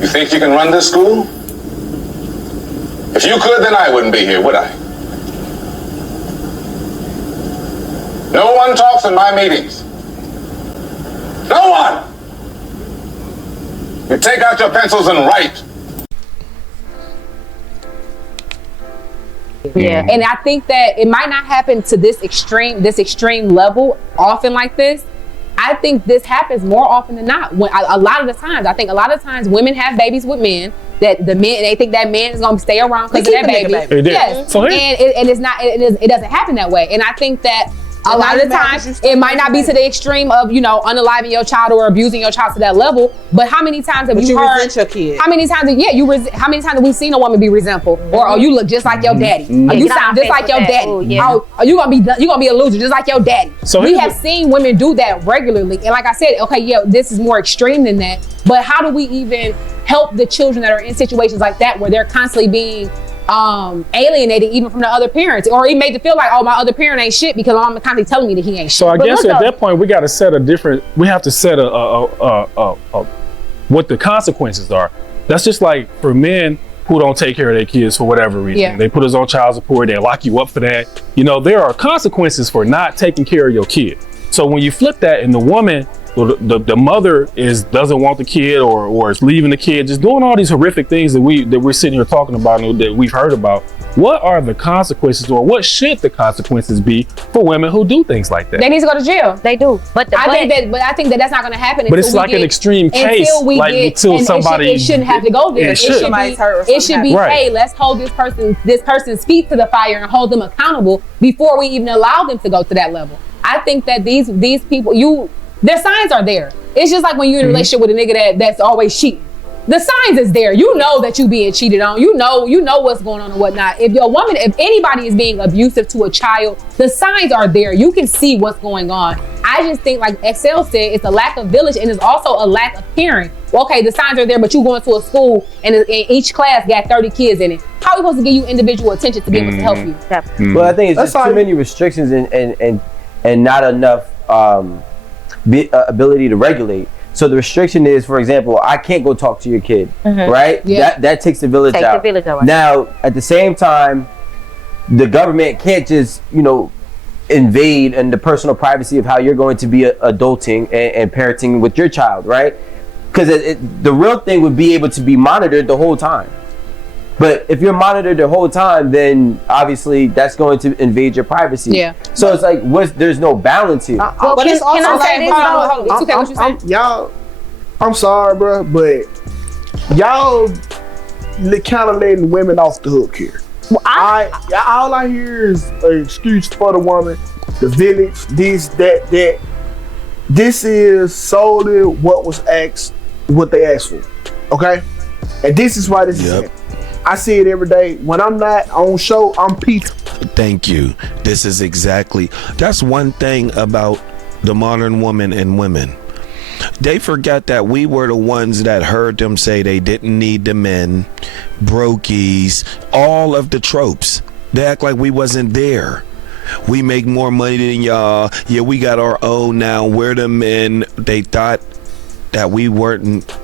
You think you can run this school? If you could, then I wouldn't be here, would I? No one talks in my meetings. No one! You take out your pencils and write. Yeah, and I think that it might not happen to this extreme level often like this. I think this happens more often than not. When a lot of the times, I think a lot of times women have babies with men that they think that man is gonna stay around because of that baby. Yes, and it's not. It doesn't happen that way. And I think that a lot of the times it might not be to the extreme of unaliving your child or abusing your child to that level. But how many times have you heard? Resent your kid? How many times? How many times have we seen a woman be resentful? Or you look just like your daddy? Or you sound just like your daddy? Are you gonna be a loser just like your daddy? So we have seen women do that regularly. And like I said, okay, yeah, this is more extreme than that. But how do we even help the children that are in situations like that where they're constantly being alienated even from the other parents, or he made to feel like, oh, my other parent ain't shit because mom constantly telling me that he ain't shit. So I guess at that point we got to set we have to set what the consequences are. That's just like for men who don't take care of their kids for whatever reason. Yeah. They put us on child support, they lock you up for that. There are consequences for not taking care of your kid. So when you flip that and the woman, the mother doesn't want the kid or is leaving the kid, just doing all these horrific things that we're sitting here talking about and that we've heard about. What are the consequences, or what should the consequences be for women who do things like that? They need to go to jail. They do, but I think that's not going to happen. But it's like an extreme case, until somebody. It shouldn't have to go there. It should be. Right. Hey, let's hold this person's feet to the fire and hold them accountable before we even allow them to go to that level. I think that these people, their signs are there. It's just like when you're in a relationship with a nigga that's always cheating. The signs is there. You know that you being cheated on. You know what's going on and whatnot. If anybody is being abusive to a child, the signs are there. You can see what's going on. I just think, like Excel said, it's a lack of village and it's also a lack of caring. Well, okay, the signs are there, but you going to a school and each class got 30 kids in it. How are we supposed to give you individual attention to be able to help you? Well, I think it's just too many restrictions and not enough ability to regulate. So the restriction is, for example, I can't go talk to your kid, right? Yeah. That takes the village out. Now, at the same time, the government can't just, invade in the personal privacy of how you're going to be adulting and parenting with your child, right? Because the real thing would be able to be monitored the whole time. But if you're monitored the whole time, then obviously that's going to invade your privacy. Yeah. So it's like, there's no balance here. But it's also like, y'all, I'm sorry, bro, but y'all kind of letting women off the hook here. Well, all I hear is an excuse for the woman, the village, this, that. This is solely what they asked for, okay? And this is why this is happening. I see it every day. When I'm not on show, I'm peaking. Thank you. That's one thing about the modern woman and women. They forgot that we were the ones that heard them say they didn't need the men, brokies, all of the tropes. They act like we wasn't there. We make more money than y'all. Yeah, we got our own now. We're the men. They thought that we weren't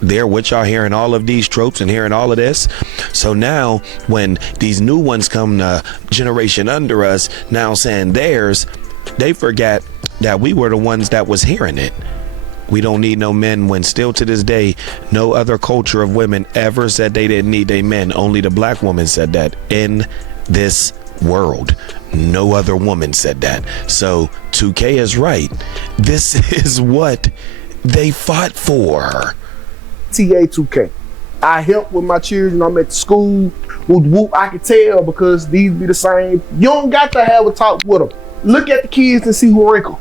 there with y'all, hearing all of these tropes and hearing all of this. So now when these new ones come to generation under us now saying theirs, they forget that we were the ones that was hearing it. We don't need no men, when still to this day no other culture of women ever said they didn't need their men. Only the black woman said that in this world. No other woman said that. So 2K is right. This is what they fought for. TA2K. I help with my children. I'm at the school. Whoop, I can tell because these be the same. You don't got to have a talk with them. Look at the kids and see who wrinkle.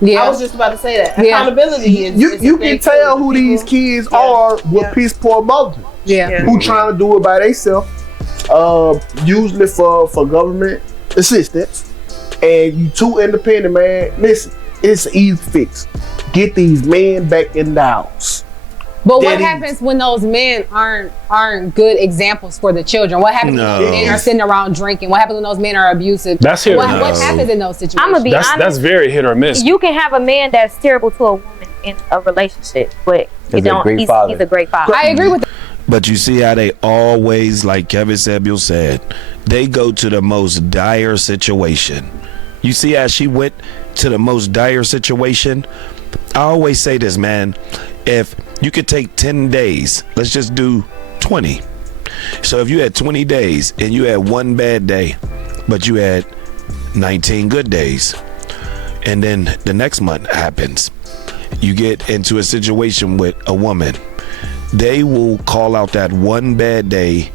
Yeah, I was just about to say that. Accountability is you can tell who these kids are with piss poor mothers. Who trying to do it by themselves. Usually for government assistance. And you too independent, man. Listen, it's an easy fix. Get these men back in the house. But what happens when those men aren't good examples for the children? What happens when those men are sitting around drinking? What happens when those men are abusive? That's hit or miss. What happens in those situations? I'm gonna be honest. That's very hit or miss. You can have a man that's terrible to a woman, in a relationship, but He's a great father. He's a great father. I agree with that. But you see how they always, like Kevin Samuel said, they go to the most dire situation. You see how she went to the most dire situation? I always say this, man. If you could take 10 days, let's just do 20. So if you had 20 days and you had one bad day, but you had 19 good days, and then the next month happens, you get into a situation with a woman, they will call out that one bad day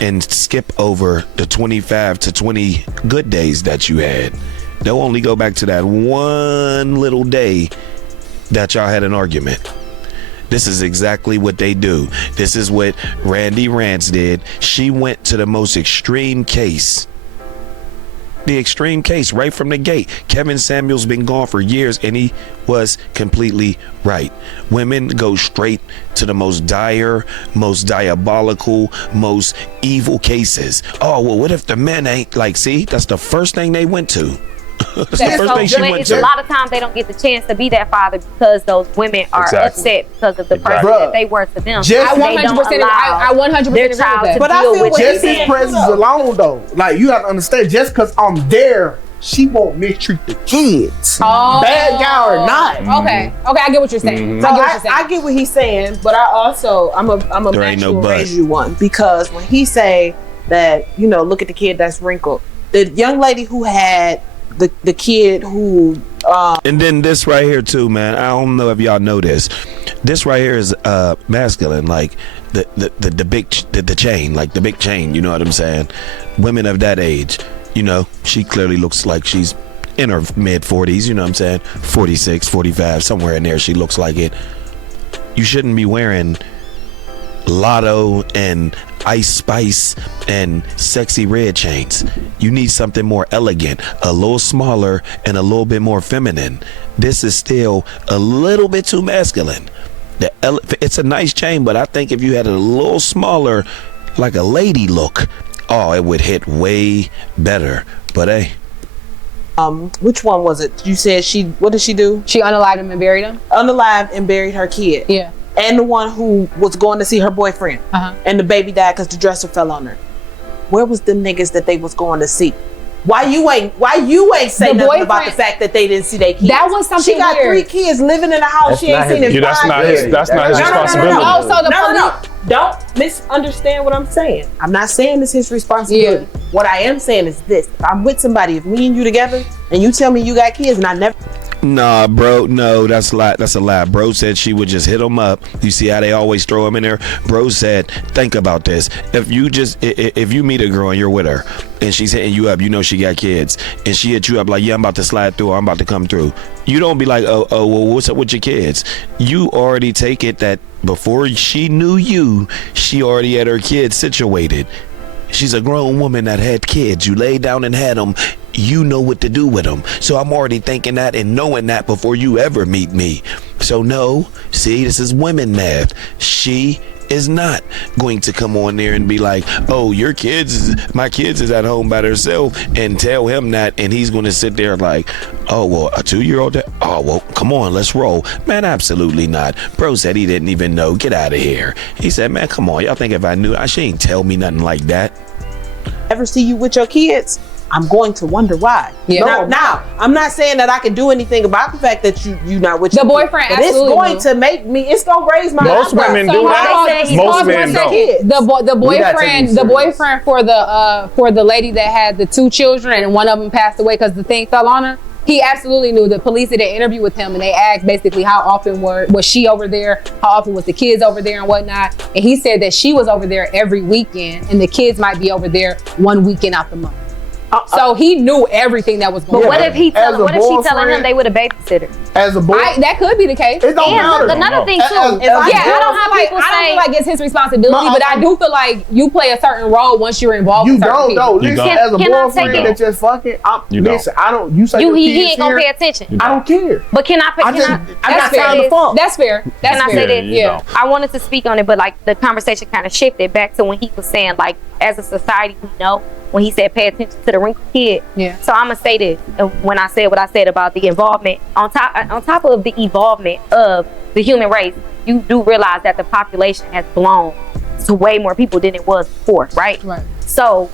and skip over the 25 to 20 good days that you had. They'll only go back to that one little day that y'all had an argument. This is exactly what they do. This is what Randy Rance did. She went to the most extreme case. The extreme case right from the gate. Kevin Samuel's been gone for years and he was completely right. Women go straight to the most dire, most diabolical, most evil cases. Oh, well, what if the men ain't like, see, that's the first thing they went to. That's the first thing she went to. A lot of times they don't get the chance to be that father because those women are upset because of the person that they were to them. I 100%. I 100% agree with that. But I feel just his presence alone, though, like you have to understand, just because I'm there, she won't mistreat the kids. Bad guy or not. Okay, I get what you're saying. I get what he's saying, but I'm a raise you one, because when he say that, look at the kid that's wrinkled, the young lady who had the kid who and then this right here too, man, I don't know if y'all know this right here is masculine, like the chain, like the big chain, you know what I'm saying? Women of that age, she clearly looks like she's in her mid 40s, you know what I'm saying? 46, 45, somewhere in there she looks like it. You shouldn't be wearing Lotto and Ice Spice and sexy red chains. You need something more elegant, a little smaller and a little bit more feminine. This is still a little bit too masculine. It's a nice chain, but I think if you had a little smaller, like a lady look, it would hit way better. But hey, which one was it? You said what did she do? She unalived him and buried him. Unalived and buried her kid. Yeah. And the one who was going to see her boyfriend, and the baby died because the dresser fell on her. Where was the niggas that they was going to see? Why you ain't say nothing about the fact that they didn't see their kids? That was something. She got weird. 3 kids living in a house she ain't seen in 5 years. That's not his responsibility. No. So the police. Don't misunderstand what I'm saying. I'm not saying it's his responsibility. Yeah. What I am saying is this: if I'm with somebody, if me and you together, and you tell me you got kids, and I never. Nah, bro, no, that's a lie. Bro said she would just hit him up. You see how they always throw him in there? Bro said, think about this. If you meet a girl and you're with her and she's hitting you up, she got kids, and she hit you up like, yeah, I'm about to slide through, or I'm about to come through. You don't be like, well, what's up with your kids? You already take it that before she knew you, she already had her kids situated. She's a grown woman that had kids. You laid down and had them. You know what to do with them. So I'm already thinking that and knowing that before you ever meet me. So no, see, this is women math. She is not going to come on there and be like, oh, my kids is at home by herself, and tell him that, and he's going to sit there like, oh, well, a 2-year-old, oh, well, come on, let's roll. Man, absolutely not. Bro said he didn't even know. Get out of here. He said, man, come on, y'all think if I knew, she ain't tell me nothing like that. Ever see you with your kids? I'm going to wonder why. Yeah. Now, I'm not saying that I can do anything about the fact that you not with the boyfriend. But it's going to make me. It's going to raise my. Most women do that. Most men don't. The boyfriend for the lady that had the 2 children and one of them passed away because the thing fell on her. He absolutely knew. The police did an interview with him and they asked basically how often was she over there, how often was the kids over there and whatnot. And he said that she was over there every weekend and the kids might be over there 1 weekend out the month. So he knew everything that was going on. But what if she telling him they would have babysitter? As a boy, that could be the case. It don't matter. Another thing too. I don't feel like it's his responsibility, but I do feel like you play a certain role once you're involved. You don't know. Listen, as a boyfriend that just fucking, listen, I don't. You say he ain't gonna pay attention. I don't care. But can I? That's fair. Can I say this? Yeah. I wanted to speak on it, but like the conversation kind of shifted back to when he was saying like, as a society, we know. When he said pay attention to the wrinkled kid. Yeah. So I'm gonna say this when I said what I said about the involvement on top on top of the evolvement of the human race, you do realize that the population has blown to way more people than it was before, right? Right. So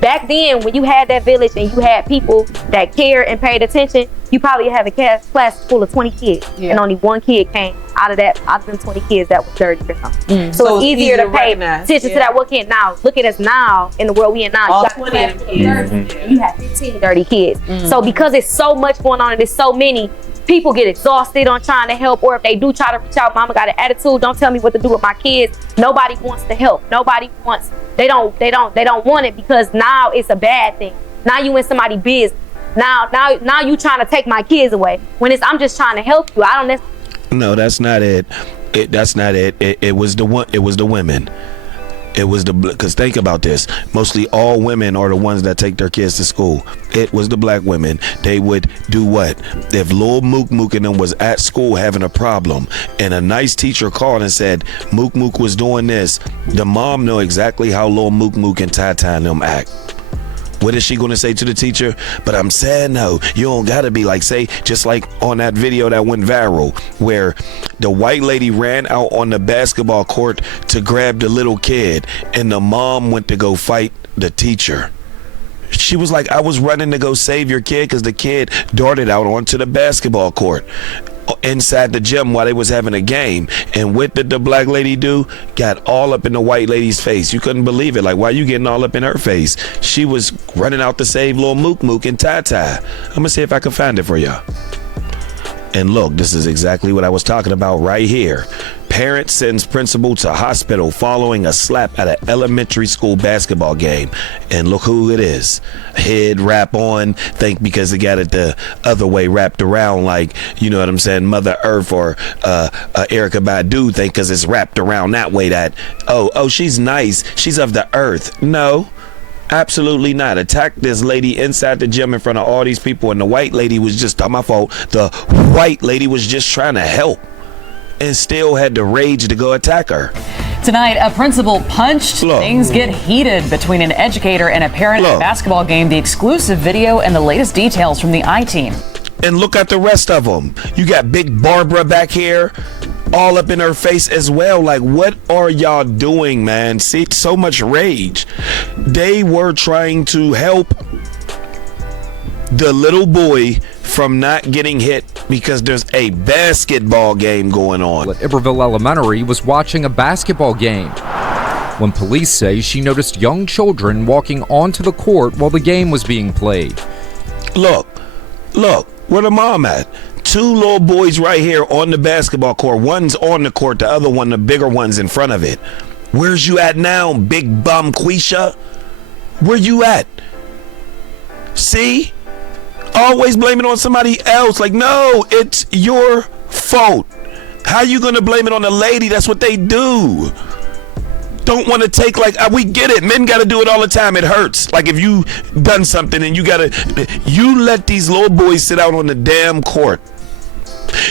back then, when you had that village and you had people that cared and paid attention, you probably have a class full of 20 kids, and only one kid came out of them 20 kids that was dirty or something. So it's easier to pay attention to that one kid. Now, look at us now in the world we in now. All you got 20 of them kids. You have 15 dirty kids. So because it's so much going on and there's so many, people get exhausted on trying to help, or if they do try to reach out, mama got an attitude, don't tell me what to do with my kids. Nobody wants to help. They don't want it, because now it's a bad thing. Now you in somebody's business. Now you trying to take my kids away. When I'm just trying to help you. No, that's not it. That's not it. It was the women. It was because think about this. Mostly all women are the ones that take their kids to school. It was the black women. They would do what? If Lil Mook Mook and them was at school having a problem and a nice teacher called and said Mook Mook was doing this, the mom know exactly how Lil Mook Mook and Tata and them act. What is she going to say to the teacher? But I'm saying, no, you don't got to be like, say, just like on that video that went viral where the white lady ran out on the basketball court to grab the little kid and the mom went to go fight the teacher. She was like, I was running to go save your kid because the kid darted out onto the basketball court inside the gym while they was having a game. And what did the black lady do? Got all up in the white lady's face. You couldn't believe it. Like, why you getting all up in her face? She was running out to save Lil Mook Mook and Tata. I'm gonna see if I can find it for y'all. And look, this is exactly what I was talking about right here. Parent sends principal to hospital following a slap at an elementary school basketball game. And look who it is. Head wrap on, think because they got it the other way wrapped around, like, you know what I'm saying, Mother Earth or Erykah Badu think because it's wrapped around that way that, oh, she's nice, she's of the earth. No. Absolutely not. Attack this lady inside the gym in front of all these people, and the white lady was just, not my fault, the white lady was just trying to help and still had the rage to go attack her. Tonight, a principal punched. Things get heated between an educator and a parent at a basketball game. The exclusive video and the latest details from the I-Team. And look at the rest of them. You got Big Barbara back here, all up in her face as well. Like, what are y'all doing, man? See, so much rage. They were trying to help the little boy from not getting hit because there's a basketball game going on. Iberville Elementary was watching a basketball game when police say she noticed young children walking onto the court while the game was being played. Look, where the mom at? Two little boys right here on the basketball court. One's on the court, the other one, the bigger one's in front of it. Where's you at now, big bum Quisha? Where you at? See? Always blame it on somebody else. Like, no, it's your fault. How you gonna blame it on the lady? That's what they do. Don't want to take, like, we get it. Men got to do it all the time. It hurts. Like, if you done something and you let these little boys sit out on the damn court.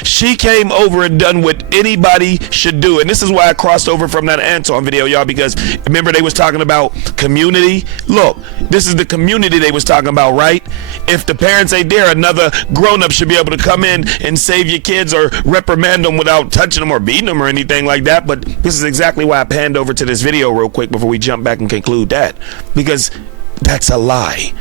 She came over and done what anybody should do. And this is why I crossed over from that Anton video, y'all, because remember they was talking about community. Look, this is the community they was talking about, right? If the parents ain't there, another grown-up should be able to come in and save your kids or reprimand them without touching them or beating them or anything like that. But this is exactly why I panned over to this video real quick before we jump back and conclude that, because that's a lie.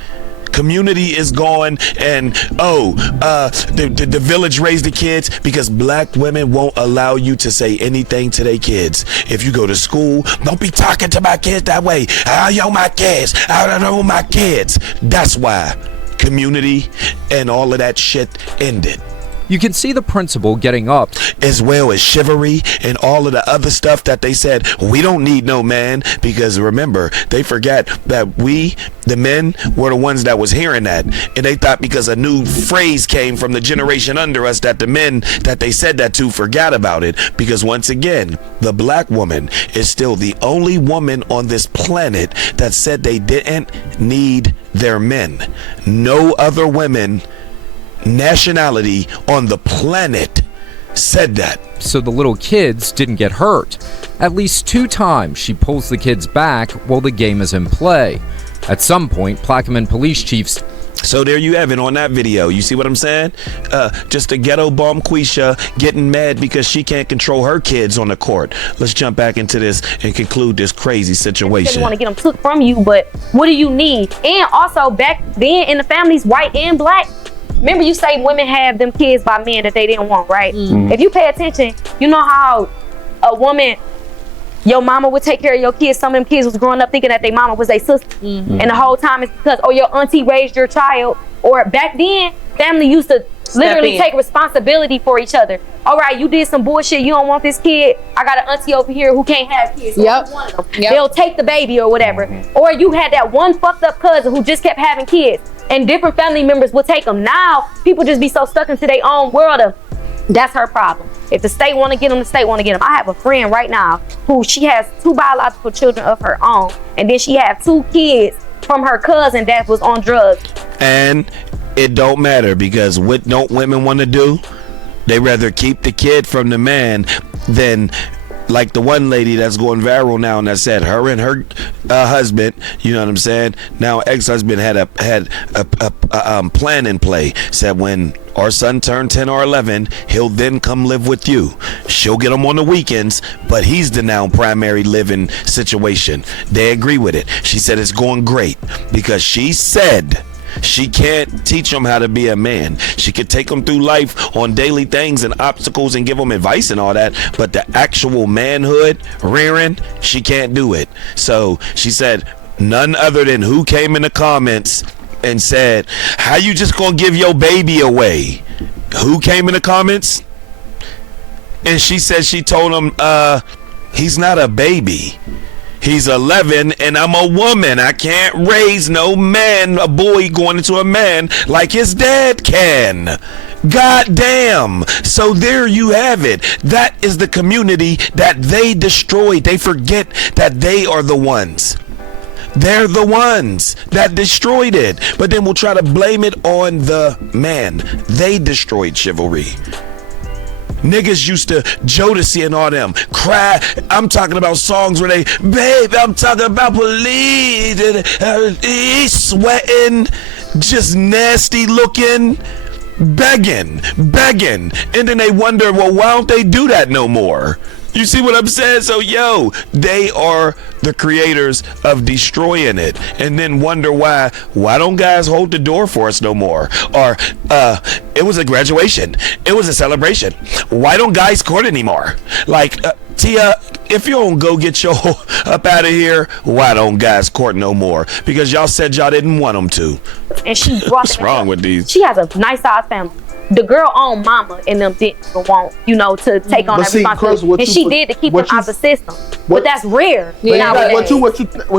Community is gone, and the village raised the kids because black women won't allow you to say anything to their kids. If you go to school, don't be talking to my kids that way. I don't know my kids. That's why community and all of that shit ended. You can see the principal getting up, as well as chivalry and all of the other stuff that they said, we don't need no man, because remember, they forgot that we, the men, were the ones that was hearing that, and they thought because a new phrase came from the generation under us that the men that they said that to forgot about it, because once again, the black woman is still the only woman on this planet that said they didn't need their men. No other women nationality on the planet said that. So the little kids didn't get hurt. At least 2 times she pulls the kids back while the game is in play. At some point, Plaquemine police chief So there you have it on that video. You see what I'm saying? Just a ghetto bomb Quisha getting mad because she can't control her kids on the court. Let's jump back into this and conclude this crazy situation. You want to get them took from you, but what do you need? And also back then in the families, white and black, remember you say women have them kids by men that they didn't want, right? Mm-hmm. If you pay attention, you know how a woman, your mama would take care of your kids. Some of them kids was growing up thinking that their mama was their sister. Mm-hmm. And the whole time it's because, oh, your auntie raised your child. Or back then, family used to literally take responsibility for each other. All right, you did some bullshit. You don't want this kid. I got an auntie over here who can't have kids. So one of them. They'll take the baby or whatever. Mm-hmm. Or you had that one fucked up cousin who just kept having kids. And different family members will take them. Now, people just be so stuck into their own world of, that's her problem. If the state want to get them, the state want to get them. I have a friend right now who she has 2 biological children of her own, and then she have 2 kids from her cousin that was on drugs. And it don't matter, because what don't women want to do? They rather keep the kid from the man than, like the one lady that's going viral now, and that said her and her husband, you know what I'm saying? Now ex-husband had a plan in play. Said when our son turned 10 or 11, he'll then come live with you. She'll get him on the weekends, but he's the now primary living situation. They agree with it. She said it's going great because she said she can't teach him how to be a man. She could take him through life on daily things and obstacles and give him advice and all that, but the actual manhood, rearing, she can't do it. So she said none other than who came in the comments and said, how you just gonna give your baby away? Who came in the comments? And she said she told him, he's not a baby. He's 11 and I'm a woman. I can't raise no man, a boy going into a man like his dad can. God damn. So there you have it. That is the community that they destroyed. They forget that they are the ones. They're the ones that destroyed it. But then we'll try to blame it on the man. They destroyed chivalry. Niggas used to Jodeci and all them cry. I'm talking about songs where they, babe, I'm talking about police. He's sweating, just nasty looking, begging. And then they wonder, well, why don't they do that no more? You see what I'm saying? So, yo, they are the creators of destroying it, and then wonder why don't guys hold the door for us no more? Or it was a graduation, it was a celebration. Why don't guys court anymore? Like Tia, if you don't go get your up out of here, why don't guys court no more? Because y'all said y'all didn't want them to. And she brought what's wrong with these? She has a nice size family. The girl owned mama and them didn't want, to take on that responsibility. And she did to keep them out the system. But that's rare. What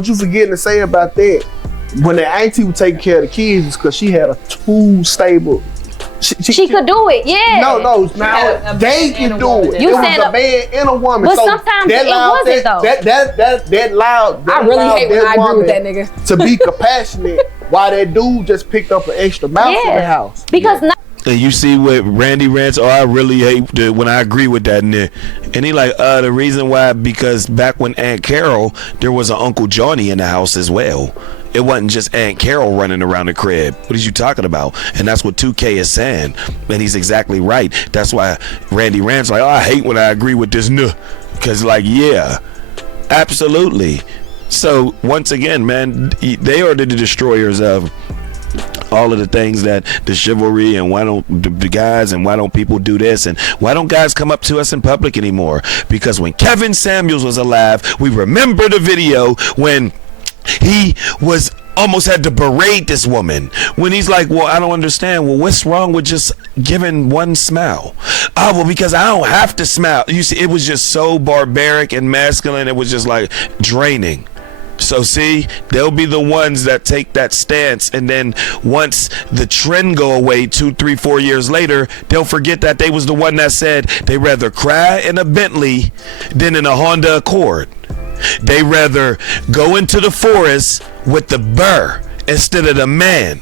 you forgetting to say about that? When the auntie would take care of the kids, is because she had a too stable. She could do it, yeah. No, now they can do it. You it was a man and a woman. But so sometimes it wasn't though. That loud. I really hate when I agree with that nigga. To be compassionate, while that dude just picked up an extra mouth in the house. Because and you see what Randy rants, I really hate when I agree with that. And he like, the reason why, because back when Aunt Carol, there was an Uncle Johnny in the house as well. It wasn't just Aunt Carol running around the crib. What are you talking about? And that's what 2K is saying. And he's exactly right. That's why Randy rants like, I hate when I agree with this because like, yeah, absolutely. So once again, man, they are the destroyers of all of the things that the chivalry, and why don't the guys, and why don't people do this, and why don't guys come up to us in public anymore? Because when Kevin Samuels was alive, we remember the video when he was almost had to berate this woman when he's like, well, I don't understand. Well, what's wrong with just giving one smile? Oh, well, because I don't have to smile. You see, it was just so barbaric and masculine. It was just like draining. So see, they'll be the ones that take that stance, and then once the trend go away 2, 3, 4 years later, they'll forget that they was the one that said they rather cry in a Bentley than in a Honda Accord. They rather go into the forest with the burr instead of the man.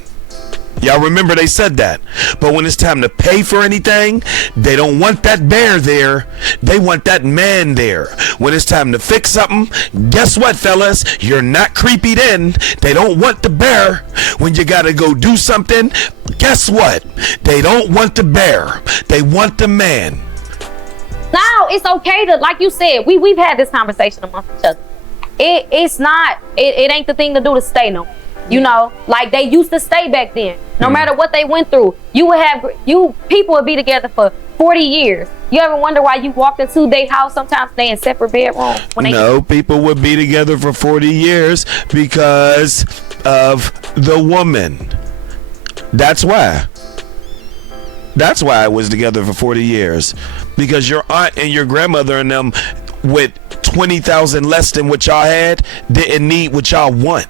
Y'all remember they said that. But when it's time to pay for anything, they don't want that bear there. They want that man there. When it's time to fix something, guess what, fellas? You're not creepy then. They don't want the bear. When you gotta go do something, guess what? They don't want the bear. They want the man. Now it's okay to, like you said, we've had this conversation amongst each other. It's not, it ain't the thing to do to stay no. You know, like they used to stay back then. No matter what they went through, people would be together for 40 years. You ever wonder why you walked into their house, sometimes they in separate bedrooms? No, people would be together for 40 years because of the woman. That's why. That's why I was together for 40 years. Because your aunt and your grandmother and them with 20,000 less than what y'all had didn't need what y'all want.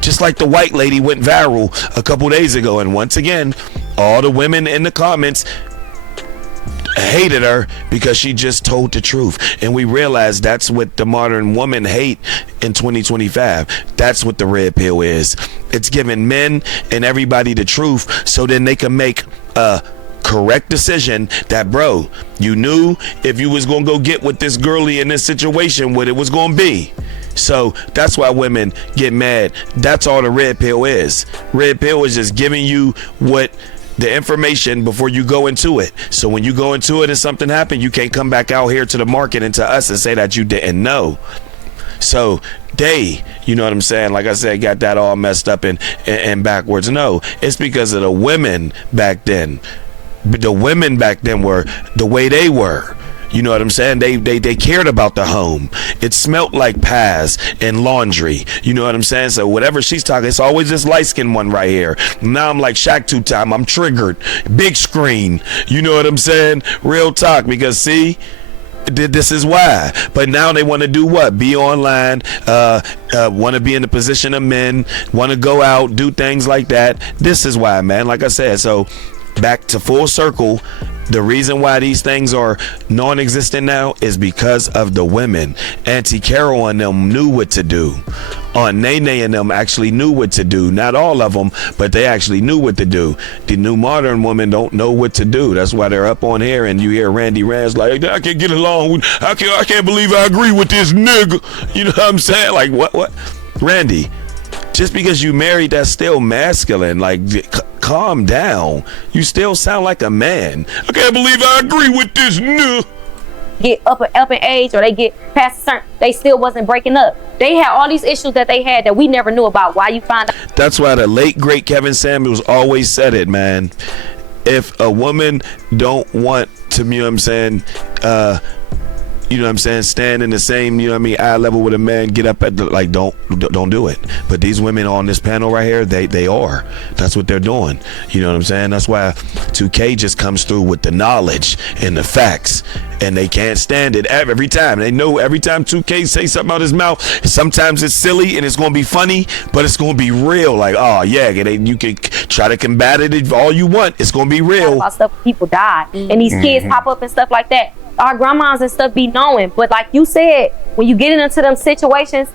Just like the white lady went viral a couple days ago, and once again, all the women in the comments hated her because she just told the truth. And we realized that's what the modern woman hate in 2025. That's what the red pill is. It's giving men and everybody the truth so then they can make a correct decision that, bro, you knew if you was gonna go get with this girly in this situation what it was gonna be. So that's why women get mad. That's all the red pill is. Red pill is just giving you what the information before you go into it. So when you go into it and something happened, you can't come back out here to the market and to us and say that you didn't know. So they, you know what I'm saying, like I said, got that all messed up and backwards. No, it's because of the women back then. The women back then were the way they were. You know what I'm saying? They cared about the home. It smelt like pies and laundry. You know what I'm saying? So whatever she's talking, it's always this light-skinned one right here. Now I'm like Shaq two-time. I'm triggered. Big screen. You know what I'm saying? Real talk. Because see, this is why. But now they want to do what? Be online, want to be in the position of men, want to go out, do things like that. This is why, man. Like I said, so back to full circle. The reason why these things are non-existent now is because of the women. Auntie Carol and them knew what to do. Aunt Nene and them actually knew what to do. Not all of them, but they actually knew what to do. The new modern women don't know what to do. That's why they're up on here and you hear Randy Rand's like, I can't get along with, I can't believe I agree with this nigga. You know what I'm saying? Like, what? Randy, just because you married, that's still masculine. Like, calm down. You still sound like a man. I can't believe I agree with this nigga. Get up in age or they get past a certain, they still wasn't breaking up. They had all these issues that they had that we never knew about. Why you find out? That's why the late great Kevin Samuels always said it, man. If a woman don't want to, you know what I'm saying, you know what I'm saying, stand in the same, you know what I mean, eye level with a man, get up at the, like, don't do it. But these women on this panel right here, they are. That's what they're doing. You know what I'm saying? That's why 2K just comes through with the knowledge and the facts. And they can't stand it every time. They know every time 2K say something out his mouth, sometimes it's silly and it's going to be funny, but it's going to be real. Like, oh, yeah, you can try to combat it all you want. It's going to be real. About stuff, people die. And these kids pop up and stuff like that. Our grandmas and stuff be knowing. But like you said, when you get into them situations,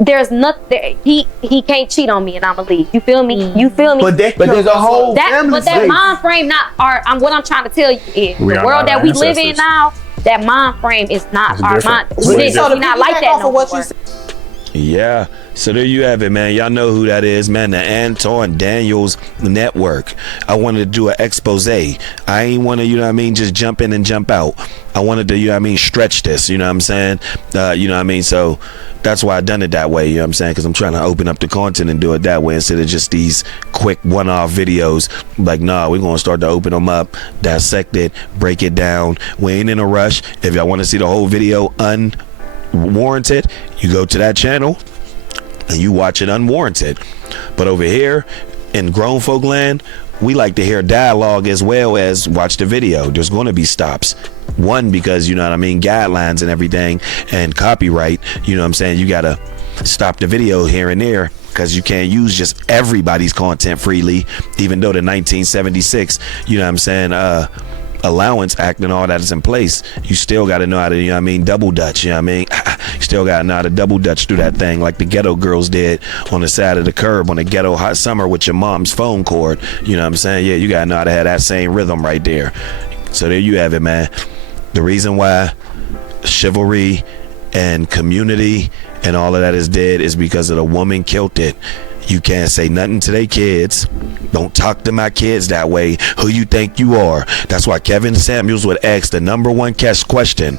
there's nothing. He can't cheat on me and I'ma leave. You feel me? You feel me? But there's a whole family. But that mind frame what I'm trying to tell you is the world that we live in now, that mind frame is not our mind. We're not like that no more. Yeah. So there you have it, man. Y'all know who that is, man. The Anton Daniels Network. I wanted to do an expose. I ain't want to, you know what I mean, just jump in and jump out. I wanted to, you know what I mean, stretch this, you know what I'm saying? You know what I mean? So that's why I done it that way, you know what I'm saying? Because I'm trying to open up the content and do it that way instead of just these quick one-off videos. Like, nah, we're going to start to open them up, dissect it, break it down. We ain't in a rush. If y'all want to see the whole video unwarranted, you go to that channel and you watch it unwarranted. But over here in Grown Folk Land, we like to hear dialogue as well as watch the video. There's going to be stops. One, because, you know what I mean, guidelines and everything and copyright, you know what I'm saying, you got to stop the video here and there because you can't use just everybody's content freely, even though the 1976, you know what I'm saying, Allowance Act and all that is in place. You still got to know how to, you know what I mean, double dutch, you know what I mean, you still got not a double dutch through that thing like the ghetto girls did on the side of the curb on a ghetto hot summer with your mom's phone cord. You know what I'm saying? Yeah, you got to know how to have that same rhythm right there. So there you have it, man. The reason why chivalry and community and all of that is dead is because of the woman killed it. You can't say nothing to their kids. Don't talk to my kids that way. Who you think you are? That's why Kevin Samuels would ask the number one question.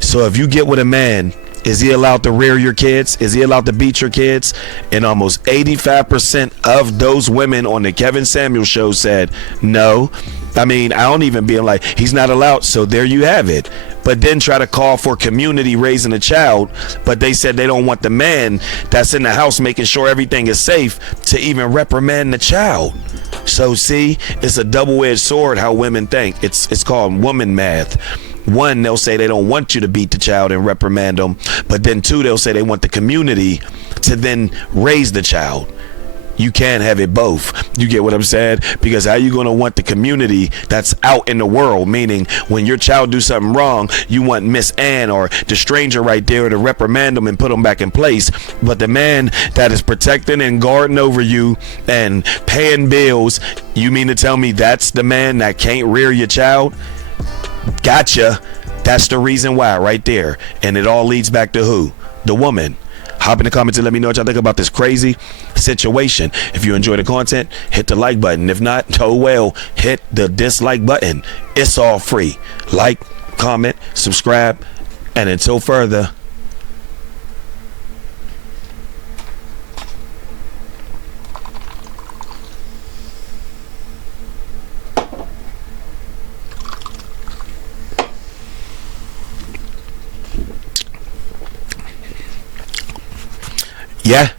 So if you get with a man, is he allowed to rear your kids? Is he allowed to beat your kids? And almost 85% of those women on the Kevin Samuels show said no. I mean, I don't even be like, he's not allowed. So there you have it. But then try to call for community raising a child. But they said they don't want the man that's in the house making sure everything is safe to even reprimand the child. So see, it's a double-edged sword how women think. It's called woman math. One, they'll say they don't want you to beat the child and reprimand them. But then two, they'll say they want the community to then raise the child. You can't have it both. You get what I'm saying? Because how you going to want the community that's out in the world, meaning when your child do something wrong, you want Miss Ann or the stranger right there to reprimand them and put them back in place. But the man that is protecting and guarding over you and paying bills, you mean to tell me that's the man that can't rear your child? Gotcha. That's the reason why right there. And it all leads back to who? The woman. Hop in the comments and let me know what y'all think about this crazy situation. If you enjoy the content, hit the like button. If not, oh well, hit the dislike button. It's all free. Like, comment, subscribe, and until further. Yeah.